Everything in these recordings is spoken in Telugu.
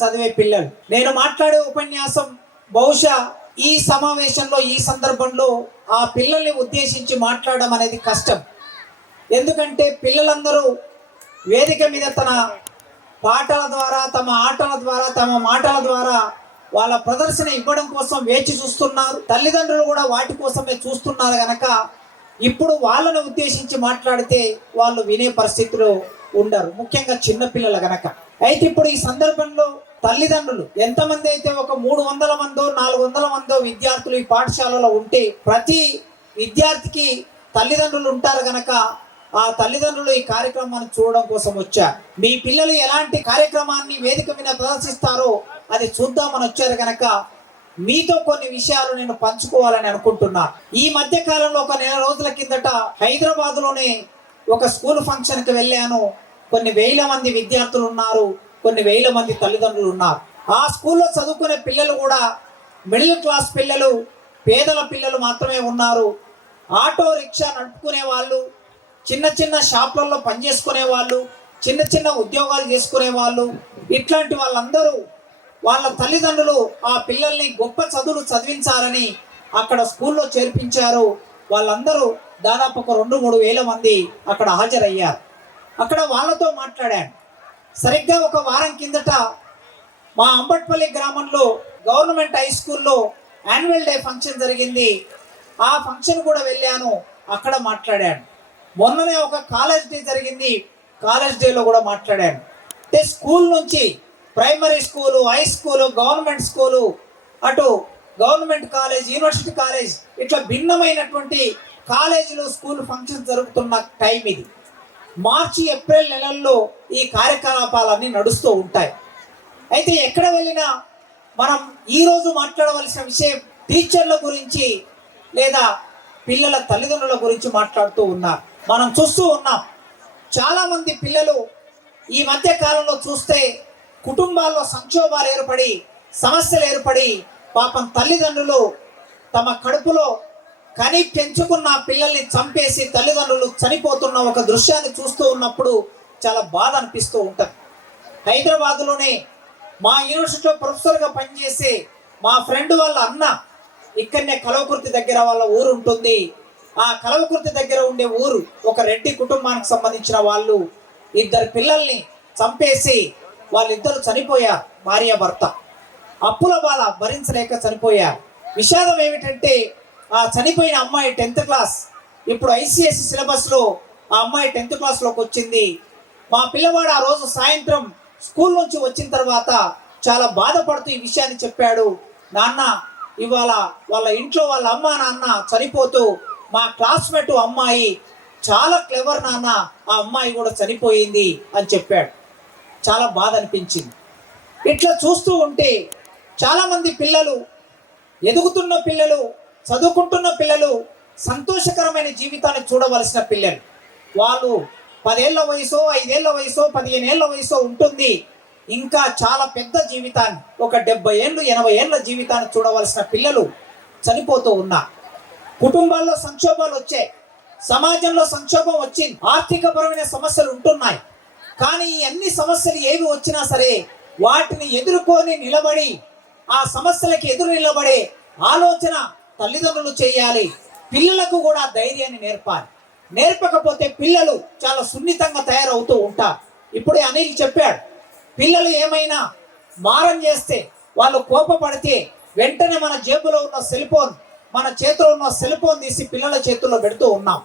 చదివే పిల్లలు. నేను మాట్లాడే ఉపన్యాసం బహుశా ఈ సమావేశంలో ఈ సందర్భంలో ఆ పిల్లల్ని ఉద్దేశించి మాట్లాడడం అనేది కష్టం. ఎందుకంటే పిల్లలందరూ వేదిక మీద తన పాటల ద్వారా తమ ఆటల ద్వారా తమ మాటల ద్వారా వాళ్ళ ప్రదర్శన ఇవ్వడం కోసం వేచి చూస్తున్నారు. తల్లిదండ్రులు కూడా వాటి కోసమే చూస్తున్నారు కనుక ఇప్పుడు వాళ్ళను ఉద్దేశించి మాట్లాడితే వాళ్ళు వినే పరిస్థితిలో ఉండరు. ముఖ్యంగా చిన్నపిల్లలు గనక. అయితే ఇప్పుడు ఈ సందర్భంలో తల్లిదండ్రులు ఎంతమంది అయితే ఒక మూడు వందల మందో నాలుగు వందల మందో విద్యార్థులు ఈ పాఠశాలలో ఉంటే ప్రతి విద్యార్థికి తల్లిదండ్రులు ఉంటారు గనక ఆ తల్లిదండ్రులు ఈ కార్యక్రమాన్ని చూడడం కోసం వచ్చారు మీ పిల్లలు ఎలాంటి కార్యక్రమాన్ని వేదిక మీద ప్రదర్శిస్తారో అది చూద్దామని వచ్చారు గనక మీతో కొన్ని విషయాలు నేను పంచుకోవాలని అనుకుంటున్నా. ఈ మధ్య కాలంలో ఒక నెల రోజుల కిందట హైదరాబాద్లోనే ఒక స్కూల్ ఫంక్షన్కి వెళ్ళాను. కొన్ని వేల మంది విద్యార్థులు ఉన్నారు. కొన్ని వేల మంది తల్లిదండ్రులు ఉన్నారు. ఆ స్కూల్లో చదువుకునే పిల్లలు కూడా మిడిల్ క్లాస్ పిల్లలు పేదల పిల్లలు మాత్రమే ఉన్నారు. ఆటో రిక్షా నడుపుకునే వాళ్ళు చిన్న చిన్న షాపులలో పనిచేసుకునే వాళ్ళు చిన్న చిన్న ఉద్యోగాలు చేసుకునే వాళ్ళు ఇట్లాంటి వాళ్ళందరూ వాళ్ళ తల్లిదండ్రులు ఆ పిల్లల్ని గొప్ప చదువులు చదివించాలని అక్కడ స్కూల్లో చేర్పించారు. వాళ్ళందరూ దాదాపు ఒక రెండు మూడు వేల మంది అక్కడ హాజరయ్యారు. అక్కడ వాళ్ళతో మాట్లాడాను. సరిగ్గా ఒక వారం కిందట మా అంబట్పల్లి గ్రామంలో గవర్నమెంట్ హై స్కూల్లో యాన్యువల్ డే ఫంక్షన్ జరిగింది. ఆ ఫంక్షన్ కూడా వెళ్ళాను. అక్కడ మాట్లాడాను. మొన్ననే ఒక కాలేజ్ డే జరిగింది. కాలేజ్ డేలో కూడా మాట్లాడాను. అంటే స్కూల్ నుంచి primary school high school government school అటు గవర్నమెంట్ కాలేజ్ యూనివర్సిటీ కాలేజ్ ఇట్లా భిన్నమైనటువంటి కాలేజీలో స్కూల్ ఫంక్షన్ జరుగుతున్న టైం ఇది. మార్చి ఏప్రిల్ నెలల్లో ఈ కార్యకలాపాలన్నీ నడుస్తూ ఉంటాయి. అయితే ఎక్కడ వెళ్ళినా మనం ఈరోజు మాట్లాడవలసిన విషయం టీచర్ల గురించి లేదా పిల్లల తల్లిదండ్రుల గురించి మాట్లాడుతూ ఉన్నారు మనం చూస్తూ ఉన్నాం. చాలామంది పిల్లలు ఈ మధ్య కాలంలో చూస్తే కుటుంబాల్లో సంక్షోభాలు ఏర్పడి సమస్యలు ఏర్పడి పాపం తల్లిదండ్రులు తమ కడుపులో కానీ పెంచుకున్న పిల్లల్ని చంపేసి తల్లిదండ్రులు చనిపోతున్న ఒక దృశ్యాన్ని చూస్తూ ఉన్నప్పుడు చాలా బాధ అనిపిస్తూ ఉంటుంది. హైదరాబాద్లోనే మా యూనివర్సిటీలో ప్రొఫెసర్గా పనిచేసే మా ఫ్రెండ్ వాళ్ళ అన్న ఇక్కడనే కలవకుర్తి దగ్గర వాళ్ళ ఊరు ఉంటుంది. ఆ కలవకుర్తి దగ్గర ఉండే ఊరు ఒక రెడ్డి కుటుంబానికి సంబంధించిన వాళ్ళు ఇద్దరు పిల్లల్ని చంపేసి వాళ్ళిద్దరు చనిపోయారు భార్య భర్త అప్పుల బాధ భరించలేక చనిపోయారు విషాదం ఏమిటంటే ఆ చనిపోయిన అమ్మాయి టెన్త్ క్లాస్. ఇప్పుడు ఐసిఎస్సి సిలబస్లో ఆ అమ్మాయి టెన్త్ క్లాస్లోకి వచ్చింది. మా పిల్లవాడు ఆ రోజు సాయంత్రం స్కూల్ నుంచి వచ్చిన తర్వాత చాలా బాధపడుతూ ఈ విషయాన్ని చెప్పాడు. నాన్న ఇవాళ వాళ్ళ ఇంట్లో వాళ్ళ అమ్మ నాన్న చనిపోతూ మా క్లాస్మేట్ అమ్మాయి చాలా క్లెవర్ నాన్న ఆ అమ్మాయి కూడా చనిపోయింది అని చెప్పాడు. చాలా బాధ అనిపించింది. ఇట్లా చూస్తూ ఉంటే చాలామంది పిల్లలు ఎదుగుతున్న పిల్లలు చదువుకుంటున్న పిల్లలు సంతోషకరమైన జీవితాన్ని చూడవలసిన పిల్లలు. వాళ్ళు పదేళ్ళ వయసు ఐదేళ్ళ వయసు పదిహేను ఏళ్ళ వయసు ఉంటుంది. ఇంకా చాలా పెద్ద జీవితాన్ని ఒక డెబ్బై ఏళ్ళు ఎనభై ఏళ్ళ జీవితాన్ని చూడవలసిన పిల్లలు చనిపోతూ ఉన్నారు. కుటుంబాల్లో సంక్షోభాలు వచ్చాయి. సమాజంలో సంక్షోభం వచ్చింది ఆర్థికపరమైన సమస్యలు ఉంటున్నాయి. కానీ ఈ అన్ని సమస్యలు ఏవి వచ్చినా సరే వాటిని ఎదుర్కొని నిలబడి ఆ సమస్యలకి ఎదురు నిలబడే ఆలోచన తల్లిదండ్రులు చేయాలి. పిల్లలకు కూడా ధైర్యాన్ని నేర్పాలి. నేర్పకపోతే పిల్లలు చాలా సున్నితంగా తయారవుతూ ఉంటారు. ఇప్పుడే అనిల్ చెప్పాడు పిల్లలు ఏమైనా మారం చేస్తే వాళ్ళు కోపపడితే వెంటనే మన జేబులో ఉన్న సెల్ ఫోన్ మన చేతిలో ఉన్న సెల్ ఫోన్ తీసి పిల్లల చేతుల్లో పెడుతూ ఉన్నాం.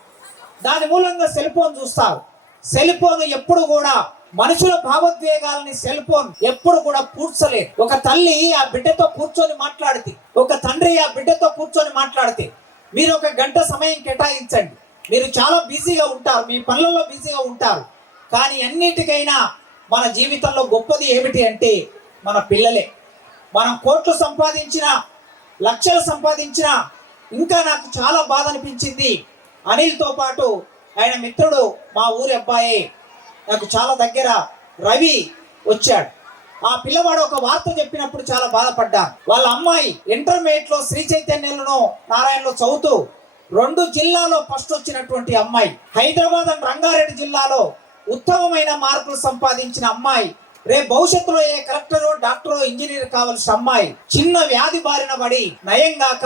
దాని మూలంగా సెల్ ఫోన్ చూస్తారు. సెల్ ఫోన్ ఎప్పుడు కూడా మనుషుల భావోద్వేగాలని సెల్ ఫోన్ ఎప్పుడు కూడా పూడ్చలేదు. ఒక తల్లి ఆ బిడ్డతో కూర్చొని మాట్లాడితే ఒక తండ్రి ఆ బిడ్డతో కూర్చొని మాట్లాడితే మీరు ఒక గంట సమయం కేటాయించండి. మీరు చాలా బిజీగా ఉంటారు మీ పనులలో బిజీగా ఉంటారు. కానీ అన్నిటికైనా మన జీవితంలో గొప్పది ఏమిటి అంటే మన పిల్లలే. మనం కోట్లు సంపాదించిన లక్షలు సంపాదించిన ఇంకా నాకు చాలా బాధ అనిపించింది. అనిల్తో పాటు ఆయన మిత్రుడు మా ఊరి అబ్బాయి నాకు చాలా దగ్గర రవి వచ్చాడు. ఆ పిల్లవాడు ఒక వార్త చెప్పినప్పుడు చాలా బాధపడ్డా. వాళ్ళ అమ్మాయి ఇంటర్మీడియట్లో శ్రీ చైతన్యలను నారాయణలో చదువుతూ రెండు జిల్లాలో ఫస్ట్ వచ్చినటువంటి అమ్మాయి హైదరాబాద్ అండ్ రంగారెడ్డి జిల్లాలో ఉత్తమమైన మార్కులు సంపాదించిన అమ్మాయి రేపు భవిష్యత్తులో ఏ కలెక్టరో డాక్టరో ఇంజనీర్ కావలసిన అమ్మాయి చిన్న వ్యాధి బారిన పడి నయంగాక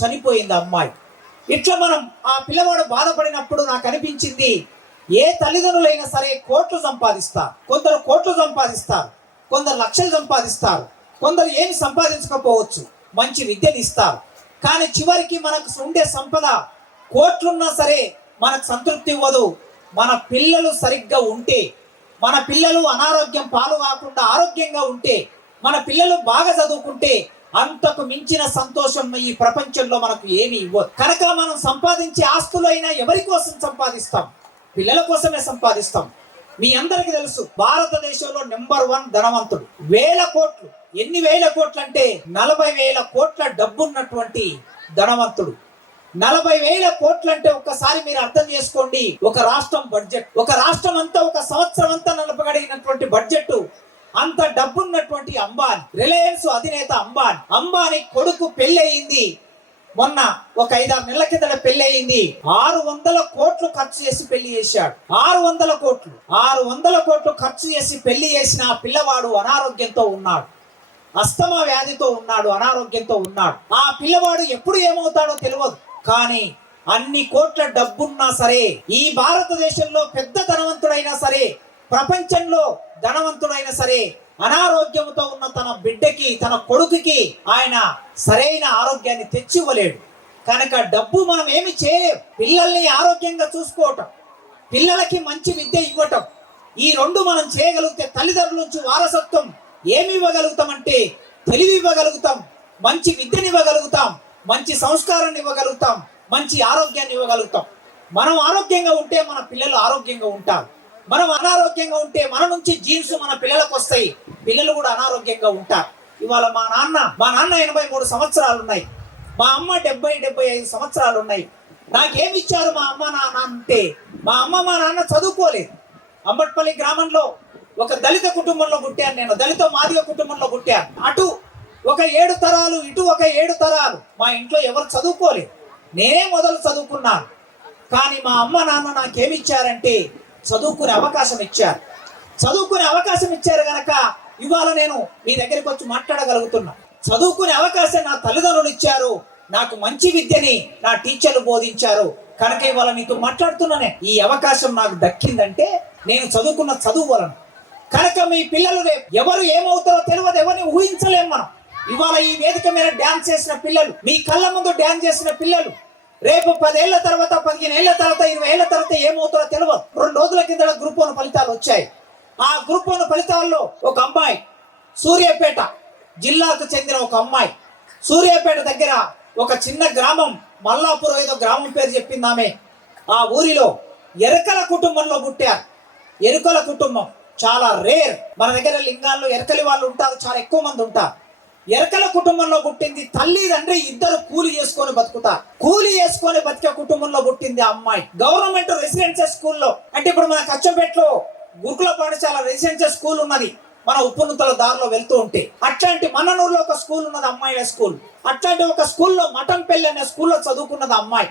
చనిపోయింది అమ్మాయి. ఇట్లా మనం ఆ పిల్లవాడు బాధపడినప్పుడు నాకు అనిపించింది ఏ తల్లిదండ్రులైనా సరే కోట్లు సంపాదిస్తారు కొందరు కోట్లు సంపాదిస్తారు. కొందరు లక్షలు సంపాదిస్తారు కొందరు ఏమి సంపాదించకపోవచ్చు మంచి విద్యను ఇస్తారు. కానీ చివరికి మనకు ఉండే సంపద కోట్లున్నా సరే మనకు సంతృప్తి ఇవ్వదు. మన పిల్లలు సరిగ్గా ఉంటే మన పిల్లలు అనారోగ్యం పాలు కాకుండా ఆరోగ్యంగా ఉంటే మన పిల్లలు బాగా చదువుకుంటే అంతకు మించిన సంతోషం ఈ ప్రపంచంలో మనకు ఏమి ఇవ్వదు. కనుక మనం సంపాదించే ఆస్తులైనా ఎవరి కోసం సంపాదిస్తాం? పిల్లల కోసమే సంపాదిస్తాం. మీ అందరికీ తెలుసు భారతదేశంలో నెంబర్ వన్ ధనవంతుడు. వేల కోట్లు. ఎన్ని వేల కోట్లు అంటే నలభై వేల కోట్ల డబ్బున్నటువంటి ధనవంతుడు. నలభై వేల కోట్లు అంటే ఒక్కసారి మీరు అర్థం చేసుకోండి ఒక రాష్ట్రం బడ్జెట్ ఒక రాష్ట్రం అంతా ఒక సంవత్సరం అంతా నలపగడిగినటువంటి బడ్జెట్ అంత డబ్బున్నటువంటి అంబాన్ రిలయన్స్ అధినేత అంబాన్. అంబానీ కొడుకు పెళ్ళయింది. మొన్న ఒక ఐదారు నెలల కిందట పెళ్ళి అయింది ఆరు వందల కోట్లు ఖర్చు చేసి పెళ్ళి చేశాడు. ఆరు వందల కోట్లు. ఆరు వందల కోట్లు ఖర్చు చేసి పెళ్ళి చేసిన ఆ పిల్లవాడు అనారోగ్యంతో ఉన్నాడు. అస్తమా వ్యాధితో ఉన్నాడు అనారోగ్యంతో ఉన్నాడు. ఆ పిల్లవాడు ఎప్పుడు ఏమవుతాడో తెలియదు. కానీ అన్ని కోట్ల డబ్బున్నా సరే ఈ భారతదేశంలో పెద్ద ధనవంతుడైనా సరే ప్రపంచంలో ధనవంతుడైనా సరే అనారోగ్యంతో ఉన్న తన బిడ్డకి తన కొడుకుకి ఆయన సరైన ఆరోగ్యాన్ని తెచ్చివ్వలేడు. కనుక డబ్బు మనం ఏమి చేయలేం. పిల్లల్ని ఆరోగ్యంగా చూసుకోవటం పిల్లలకి మంచి విద్య ఇవ్వటం ఈ రెండు మనం చేయగలిగితే తల్లిదండ్రుల నుంచి వారసత్వం ఏమి ఇవ్వగలుగుతామంటే తెలివి ఇవ్వగలుగుతాం మంచి విద్యని ఇవ్వగలుగుతాం మంచి సంస్కారాన్ని ఇవ్వగలుగుతాం మంచి ఆరోగ్యాన్ని ఇవ్వగలుగుతాం. మనం ఆరోగ్యంగా ఉంటే మన పిల్లలు ఆరోగ్యంగా ఉంటారు. మనం అనారోగ్యంగా ఉంటే మన నుంచి జీన్స్ మన పిల్లలకు వస్తాయి. పిల్లలు కూడా అనారోగ్యంగా ఉంటారు. ఇవాళ మా నాన్న మా నాన్న ఎనభై మూడు సంవత్సరాలు ఉన్నాయి. మా అమ్మ డెబ్బై డెబ్బై ఐదు సంవత్సరాలు ఉన్నాయి. నాకేమి ఇచ్చారు మా అమ్మ నాన్న అంటే మా అమ్మ మా నాన్న చదువుకోలేదు. అంబట్పల్లి గ్రామంలో ఒక దళిత కుటుంబంలో పుట్టాను నేను. దళిత మాదిగ కుటుంబంలో పుట్టాను. అటు ఒక ఏడు తరాలు ఇటు ఒక ఏడు తరాలు. మా ఇంట్లో ఎవరు చదువుకోలేదు. నేనే మొదలు చదువుకున్నాను. కానీ మా అమ్మ నాన్న నాకేమిచ్చారంటే చదువుకునే అవకాశం ఇచ్చారు. చదువుకునే అవకాశం ఇచ్చారు కనుక ఇవాళ నేను మీ దగ్గరికి వచ్చి మాట్లాడగలుగుతున్నా. చదువుకునే అవకాశం నా తల్లిదండ్రులు ఇచ్చారు. నాకు మంచి విద్యని నా టీచర్లు బోధించారు. కనుక ఇవాళ మీతో మాట్లాడుతున్నానే. ఈ అవకాశం నాకు దక్కిందంటే నేను చదువుకున్న చదువు వలన. కనుక మీ పిల్లలు రేపు ఎవరు ఏమవుతారో తెలియదు ఎవరిని ఊహించలేము మనం. ఇవాళ ఈ వేదిక మీద డ్యాన్స్ చేసిన పిల్లలు మీ కళ్ళ ముందు డ్యాన్స్ చేసిన పిల్లలు రేపు పదేళ్ళ తర్వాత పదిహేను ఏళ్ళ తర్వాత ఇరవై ఏళ్ళ తర్వాత ఏమవుతుందో తెలియదు రెండు రోజుల కింద గ్రూప్ వన్ ఫలితాలు వచ్చాయి. ఆ గ్రూప్ వన్ ఫలితాల్లో ఒక అమ్మాయి సూర్యాపేట జిల్లాకు చెందిన ఒక అమ్మాయి. సూర్యాపేట దగ్గర ఒక చిన్న గ్రామం మల్లాపురం ఏదో గ్రామం పేరు చెప్పింది ఆమె. ఆ ఊరిలో ఎరకల కుటుంబంలో పుట్టారు. ఎరుకల కుటుంబం చాలా రేర్. మన దగ్గర లింగాల్లో ఎరకలి వాళ్ళు ఉంటారు చాలా ఎక్కువ మంది ఉంటారు. ఎరకల కుటుంబంలో పుట్టింది తల్లి తండ్రి ఇద్దరు కూలి చేసుకొని బతుకుతారు కూలి చేసుకొని బతికే కుటుంబంలో పుట్టింది ఆ అమ్మాయి. గవర్నమెంట్ రెసిడెన్షియల్ స్కూల్లో. అంటే ఇప్పుడు మన కచ్చంపేటలో గురుకుల పాఠశాల రెసిడెన్షియల్ స్కూల్ ఉన్నది. మన ఉప్పునుతల దారిలో వెళ్తూ ఉంటే. అట్లాంటి మననూరులో ఒక స్కూల్ ఉన్నది అమ్మాయిల స్కూల్. అట్లాంటి ఒక స్కూల్లో మఠంపల్లి అనే స్కూల్లో చదువుకున్నది అమ్మాయి.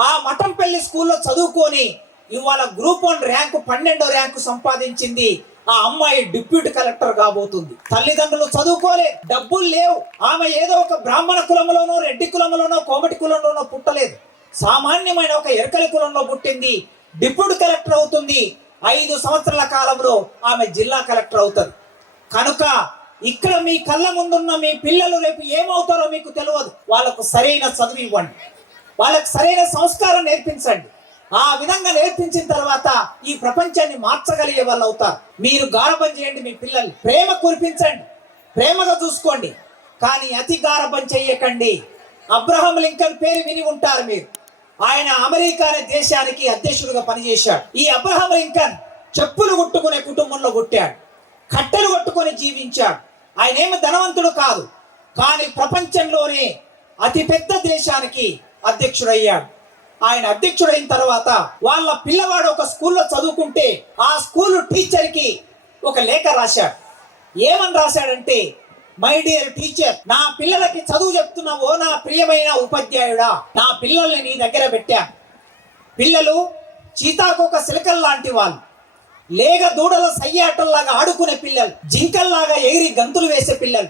ఆ మఠంపల్లి స్కూల్లో చదువుకొని ఇవాళ గ్రూప్ వన్ ర్యాంకు పన్నెండో ర్యాంకు సంపాదించింది. ఆ అమ్మాయి డిప్యూటీ కలెక్టర్ కాబోతుంది. తల్లిదండ్రులు చదువుకోలే డబ్బులు లేవు. ఆమె ఏదో ఒక బ్రాహ్మణ కులంలోనో రెడ్డి కులంలోనో కోమటి కులంలోనో పుట్టలేదు. సామాన్యమైన ఒక ఎరకలి కులంలో పుట్టింది డిప్యూటీ కలెక్టర్ అవుతుంది. ఐదు సంవత్సరాల కాలంలో ఆమె జిల్లా కలెక్టర్ అవుతుంది. కనుక ఇక్కడ మీ కళ్ళ ముందున్న మీ పిల్లలు రేపు ఏమవుతారో మీకు తెలియదు. వాళ్ళకు సరైన చదువు ఇవ్వండి. వాళ్ళకు సరైన సంస్కారం నేర్పించండి. ఆ విధంగా నేర్పించిన తర్వాత ఈ ప్రపంచాన్ని మార్చగలిగే వాళ్ళు అవుతారు. మీరు గారబం చేయండి మీ పిల్లల్ని. ప్రేమ కురిపించండి. ప్రేమగా చూసుకోండి. కానీ అతి గారబం చేయకండి. అబ్రహం లింకన్ పేరు విని ఉంటారు మీరు. ఆయన అమెరికా అనే దేశానికి అధ్యక్షుడిగా పనిచేశాడు. ఈ అబ్రహం లింకన్ చెప్పులు కొట్టుకునే కుటుంబంలో కొట్టాడు కట్టెలు కొట్టుకొని జీవించాడు. ఆయన ఏమి ధనవంతుడు కాదు. కానీ ప్రపంచంలోనే అతి పెద్ద దేశానికి అధ్యక్షుడయ్యాడు. ఆయన అధ్యక్షుడైన తర్వాత వాళ్ళ పిల్లవాడు ఒక స్కూల్లో చదువుకుంటే ఆ స్కూల్ టీచర్కి ఒక లేఖ రాశాడు. ఏమని రాశాడంటే మై డియర్ టీచర్ నా పిల్లలకి చదువు చెప్తున్నావో నా ప్రియమైన ఉపాధ్యాయుడా నా పిల్లల్ని నీ దగ్గర పెట్టా. పిల్లలు చీతాకొక సిలకల్ లాంటి వాళ్ళు. లేగ దూడల సయ్యాటల్లాగా ఆడుకునే పిల్లలు జింకల్లాగా ఎగిరి గంతులు వేసే పిల్లలు.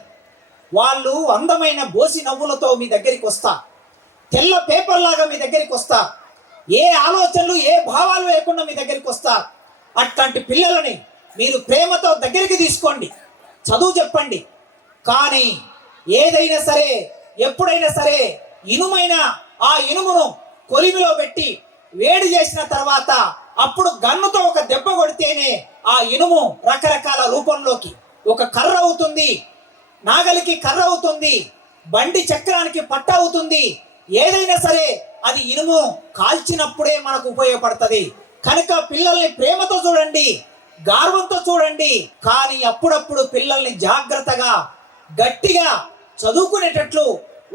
వాళ్ళు అందమైన బోసి నవ్వులతో మీ దగ్గరికి వస్తా. తెల్ల పేపర్ లాగా మీ దగ్గరికి వస్తా. ఏ ఆలోచనలు ఏ భావాలు లేకుండా మీ దగ్గరికి వస్తా. అట్లాంటి పిల్లలని మీరు ప్రేమతో దగ్గరికి తీసుకోండి. చదువు చెప్పండి. కానీ ఏదైనా సరే ఎప్పుడైనా సరే ఇనుమైన ఆ ఇనుమును కొలిమిలో పెట్టి వేడి చేసిన తర్వాత అప్పుడు గన్నుతో ఒక దెబ్బ కొడితేనే ఆ ఇనుము రకరకాల రూపంలోకి ఒక కర్ర అవుతుంది. నాగలికి కర్ర అవుతుంది. బండి చక్రానికి పట్ట అవుతుంది. ఏదైనా సరే అది ఇనుము కాల్చినప్పుడే మనకు ఉపయోగపడుతుంది. కనుక పిల్లల్ని ప్రేమతో చూడండి గర్వంతో చూడండి. కానీ అప్పుడప్పుడు పిల్లల్ని జాగ్రత్తగా గట్టిగా చదువుకునేటట్లు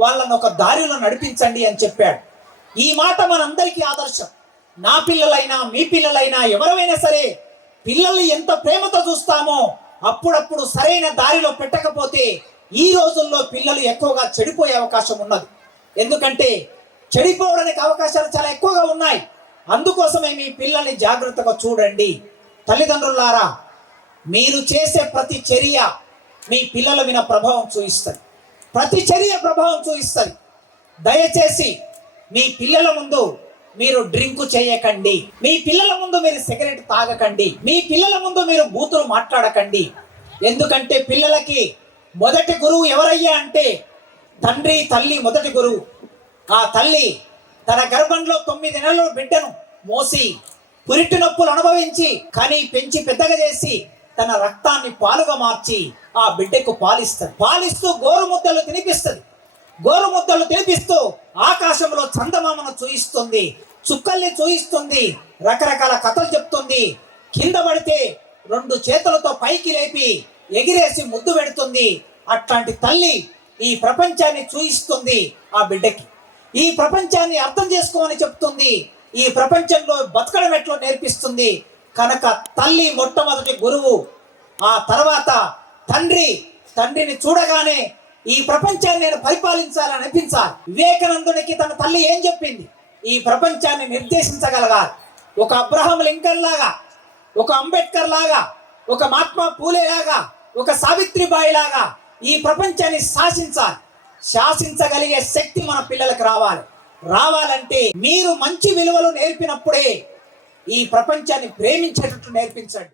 వాళ్ళని ఒక దారిలో నడిపించండి అని చెప్పాడు. ఈ మాట మనందరికీ ఆదర్శం. నా పిల్లలైనా మీ పిల్లలైనా ఎవరైనా సరే పిల్లల్ని ఎంత ప్రేమతో చూస్తామో అప్పుడప్పుడు సరైన దారిలో పెట్టకపోతే ఈ రోజుల్లో పిల్లలు ఎక్కువగా చెడిపోయే అవకాశం ఉన్నది. ఎందుకంటే చెడిపోవడానికి అవకాశాలు చాలా ఎక్కువగా ఉన్నాయి. అందుకోసమే మీ పిల్లల్ని జాగ్రత్తగా చూడండి. తల్లిదండ్రులారా మీరు చేసే ప్రతి చర్య మీ పిల్లల మీద ప్రభావం చూపిస్తుంది. ప్రతి చర్య ప్రభావం చూపిస్తుంది. దయచేసి మీ పిల్లల ముందు మీరు డ్రింక్ చేయకండి. మీ పిల్లల ముందు మీరు సిగరెట్ తాగకండి. మీ పిల్లల ముందు మీరు బూతులు మాట్లాడకండి. ఎందుకంటే పిల్లలకి మొదటి గురువు ఎవరయ్యా అంటే తండ్రి తల్లి మొదటి గురువు. ఆ తల్లి తన గర్భంలో తొమ్మిది నెలలు బిడ్డను మోసి పురిటి నొప్పులు అనుభవించి కని పెంచి పెద్దగా చేసి తన రక్తాన్ని పాలుగా మార్చి ఆ బిడ్డకు పాలిస్తుంది. పాలిస్తూ గోరుముద్దలు తినిపిస్తుంది. గోరుముద్దలు తినిపిస్తూ ఆకాశంలో చందమామను చూయిస్తుంది చుక్కల్ని చూయిస్తుంది రకరకాల కథలు చెప్తుంది. కింద పడితే రెండు చేతులతో పైకి లేపి ఎగిరేసి ముద్దు పెడుతుంది. అట్లాంటి తల్లి ఈ ప్రపంచాన్ని చూయిస్తుంది ఆ బిడ్డకి. ఈ ప్రపంచాన్ని అర్థం చేసుకోమని చెప్తుంది. ఈ ప్రపంచంలో బతకడం ఎట్లా నేర్పిస్తుంది? కనుక తల్లి మొట్టమొదటి గురువు ఆ తర్వాత తండ్రి తండ్రిని చూడగానే ఈ ప్రపంచాన్ని నేను పరిపాలించాలని అనిపించాలి. వివేకానందునికి తన తల్లి ఏం చెప్పింది? ఈ ప్రపంచాన్ని నిర్దేశించగలగాలి. ఒక అబ్రహం లింకన్ లాగా ఒక అంబేద్కర్ లాగా ఒక మహాత్మా పూలే లాగా ఒక సావిత్రిబాయి లాగా ఈ ప్రపంచాన్ని శాసించాలి. శాసించగలిగే శక్తి మన పిల్లలకు రావాలి. రావాలంటే మీరు మంచి విలువలు నేర్పినప్పుడే ఈ ప్రపంచాన్ని ప్రేమించేటట్టు నేర్పించండి.